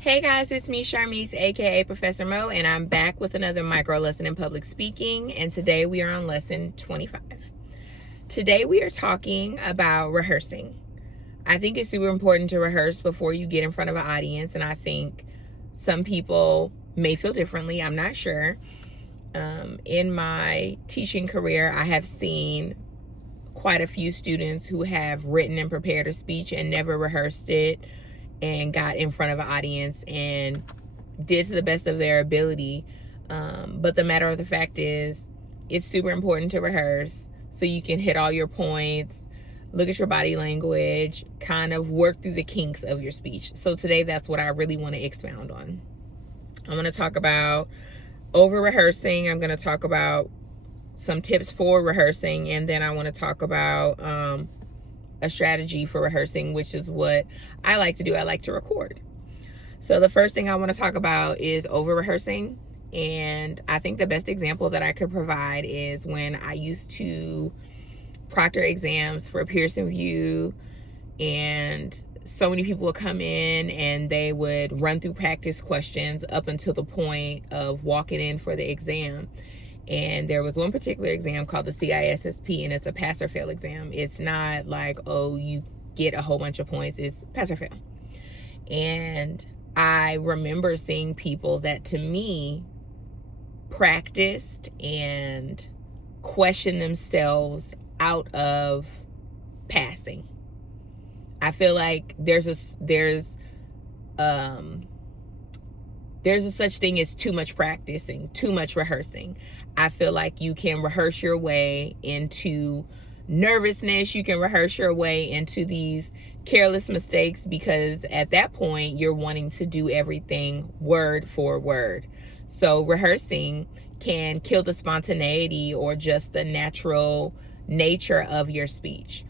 Hey guys, it's me, Charmise, aka Professor Mo, and I'm back with another micro lesson in public speaking. And today we are on lesson 25. Today we are talking about rehearsing. I think it's super important to rehearse before you get in front of an audience, and I think some people may feel differently. I'm not sure. In my teaching career, I have seen quite a few students who have written and prepared a speech and never rehearsed it and got in front of an audience and did to the best of their ability. But the matter of the fact is, it's super important to rehearse so you can hit all your points, look at your body language, kind of work through the kinks of your speech. So today, that's what I really want to expound on. I'm going to talk about over-rehearsing. I'm going to talk about some tips for rehearsing, and then I want to talk about a strategy for rehearsing, which is what I like to do. I like to record. So the first thing I want to talk about is over-rehearsing, and I think the best example that I could provide is when I used to proctor exams for Pearson View, and so many people would come in and they would run through practice questions up until the point of walking in for the exam. And there was one particular exam called the CISSP, and it's a pass or fail exam. It's not like, oh, you get a whole bunch of points. It's pass or fail. And I remember seeing people that, to me, practiced and questioned themselves out of passing. I feel like there's a such thing as too much practicing, too much rehearsing. I feel like you can rehearse your way into nervousness. You can rehearse your way into these careless mistakes, because at that point you're wanting to do everything word for word. So rehearsing can kill the spontaneity or just the natural nature of your speech.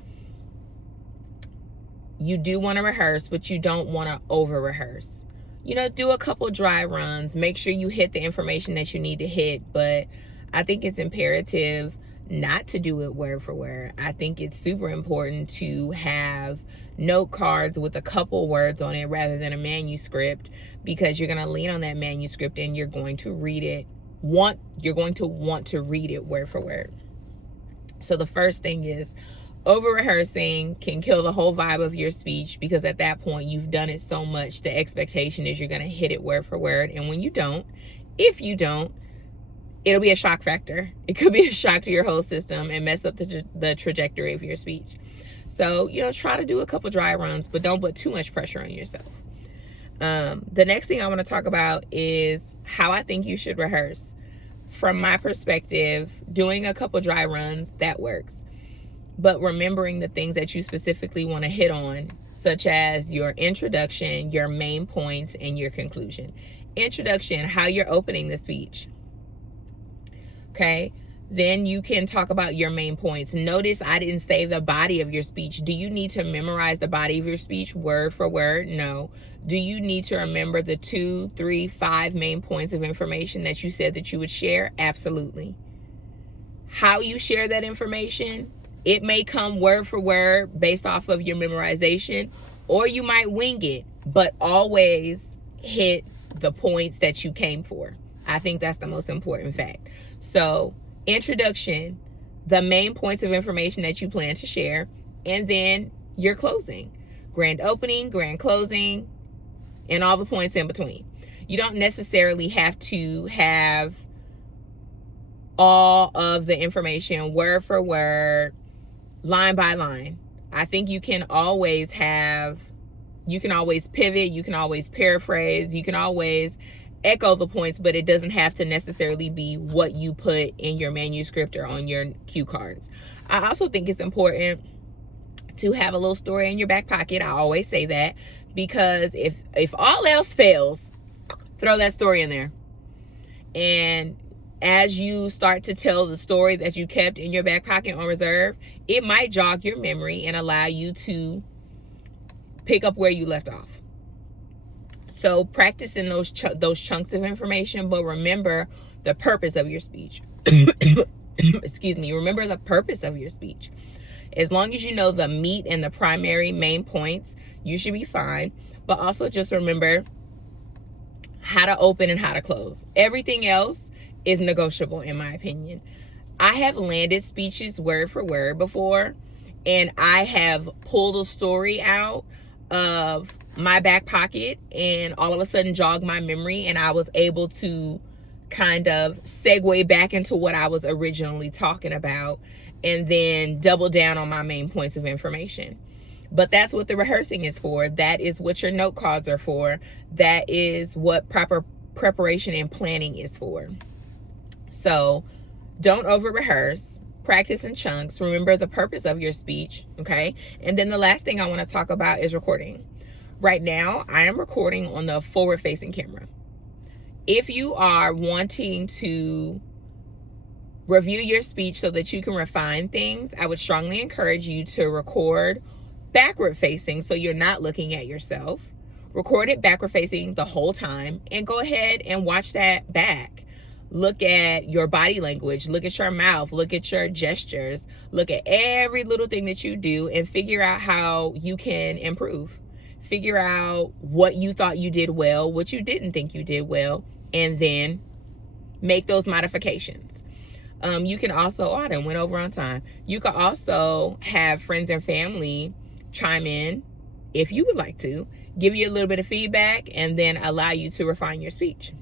You do want to rehearse, but you don't want to over-rehearse. Do a couple dry runs. Make sure you hit the information that you need to hit, but I think it's imperative not to do it word for word. I think it's super important to have note cards with a couple words on it rather than a manuscript, because you're going to lean on that manuscript and you're going to read it. You're going to want to read it word for word. So the first thing is, over-rehearsing can kill the whole vibe of your speech, because at that point you've done it so much. The expectation is you're going to hit it word for word. And when you don't, if you don't, it'll be a shock factor. It could be a shock to your whole system and mess up the trajectory of your speech. So, try to do a couple dry runs, but don't put too much pressure on yourself. The next thing I want to talk about is how I think you should rehearse. From my perspective, doing a couple dry runs, that works. But remembering the things that you specifically want to hit on, such as your introduction, your main points, and your conclusion. Introduction, how you're opening the speech. Okay? Then you can talk about your main points. Notice I didn't say the body of your speech. Do you need to memorize the body of your speech word for word? No. Do you need to remember the 2, 3, 5 main points of information that you said that you would share? Absolutely. How you share that information, it may come word for word based off of your memorization, or you might wing it, but always hit the points that you came for. I think that's the most important fact. So, introduction, the main points of information that you plan to share, and then your closing. Grand opening, grand closing, and all the points in between. You don't necessarily have to have all of the information word for word, line by line. I think you can always pivot, you can always paraphrase, you can always echo the points, but it doesn't have to necessarily be what you put in your manuscript or on your cue cards. I also think it's important to have a little story in your back pocket. I always say that, because if all else fails, throw that story in there. And as you start to tell the story that you kept in your back pocket on reserve, it might jog your memory and allow you to pick up where you left off. So practice in those chunks of information, but remember the purpose of your speech. Excuse me. Remember the purpose of your speech. As long as you know the meat and the primary main points, you should be fine. But also just remember how to open and how to close. Everything else is negotiable, in my opinion. I have landed speeches word for word before, and I have pulled a story out of my back pocket and all of a sudden jogged my memory, and I was able to kind of segue back into what I was originally talking about and then double down on my main points of information. But that's what the rehearsing is for. That is what your note cards are for. That is what proper preparation and planning is for. So don't over rehearse. Practice in chunks. Remember the purpose of your speech, okay? And then the last thing I want to talk about is recording. Right now, I am recording on the forward-facing camera. If you are wanting to review your speech so that you can refine things, I would strongly encourage you to record backward-facing so you're not looking at yourself. Record it backward-facing the whole time and go ahead and watch that back. Look at your body language, look at your mouth, look at your gestures, look at every little thing that you do and figure out how you can improve. Figure out what you thought you did well, what you didn't think you did well, and then make those modifications. You can also, I done went over on time. You can also have friends and family chime in if you would like to, give you a little bit of feedback, and then allow you to refine your speech.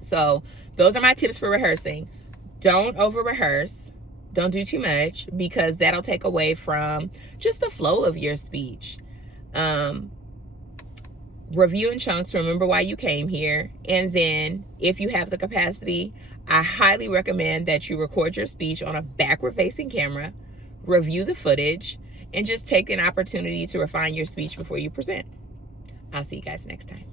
So those are my tips for rehearsing. Don't over rehearse. Don't do too much because that'll take away from just the flow of your speech. Review in chunks. Remember why you came here. And then if you have the capacity, I highly recommend that you record your speech on a backward facing camera, review the footage, and just take an opportunity to refine your speech before you present. I'll see you guys next time.